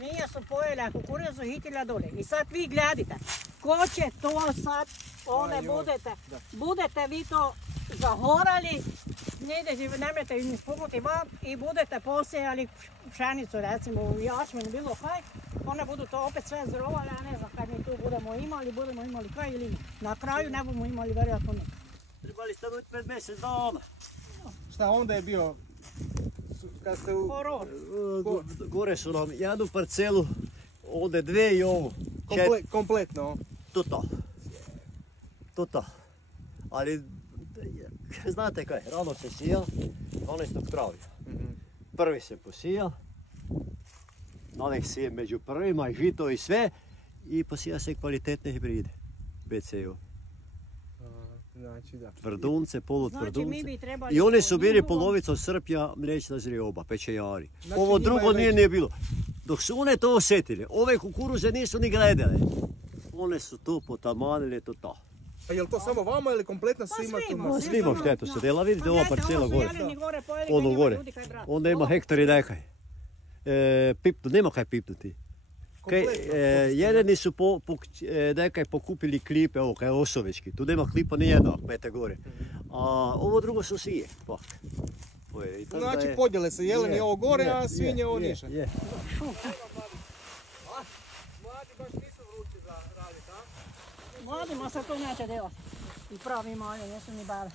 Svinje su pojele, a kukuruz su hitila dole. I sad vi gledite, ko će to sad, budete vi to zahorali, nemojte im ispugnuti van i budete posijali pšenicu, recimo u jačmenu, bilo kaj, one budu to opet sve zrovali, a ne znam kad mi tu budemo imali kaj ili na kraju ne budemo imali vjerojatno nikad. Trebali ste biti pred mjesec dana. Šta onda je bio? Kad ste u... Horor. Gore su nam jednu parcelu, ovdje dve i ovu. Kompletno? To. Ali, znate kaj, rano se sija, 12. travnja. Prvi se posija, nalih sije među prvima i žito i sve, i posija se kvalitetne hibride, BCO. Znači da. Tvrdunce, polutvrdunce. Znači, I oni su bili polovicom srpnja mliječna zrioba, pečejari. Ovo drugo nije bilo. Dok su one to osjetili, ove kukuruze nisu ni gledale. One su to potamanile, to ta. A je li to samo vama ili kompletno svima tu? Svima štetu se dela, vidite ova parcela gore. Ono gore. Onda ima hektari nekaj. Nema kaj pipnuti. Jedeni su nekaj pokupili klipe, ovo kaj je osovički. Tu nema klipa ni jedna, pete gore. A ovo drugo su sije. Znači podjele se, jeleni ovo gore, a svinje ovo niže. Mladi baš nisu vrući za raditi, a? Mladima se to neće delati. I pravi mali, nisu ni bare.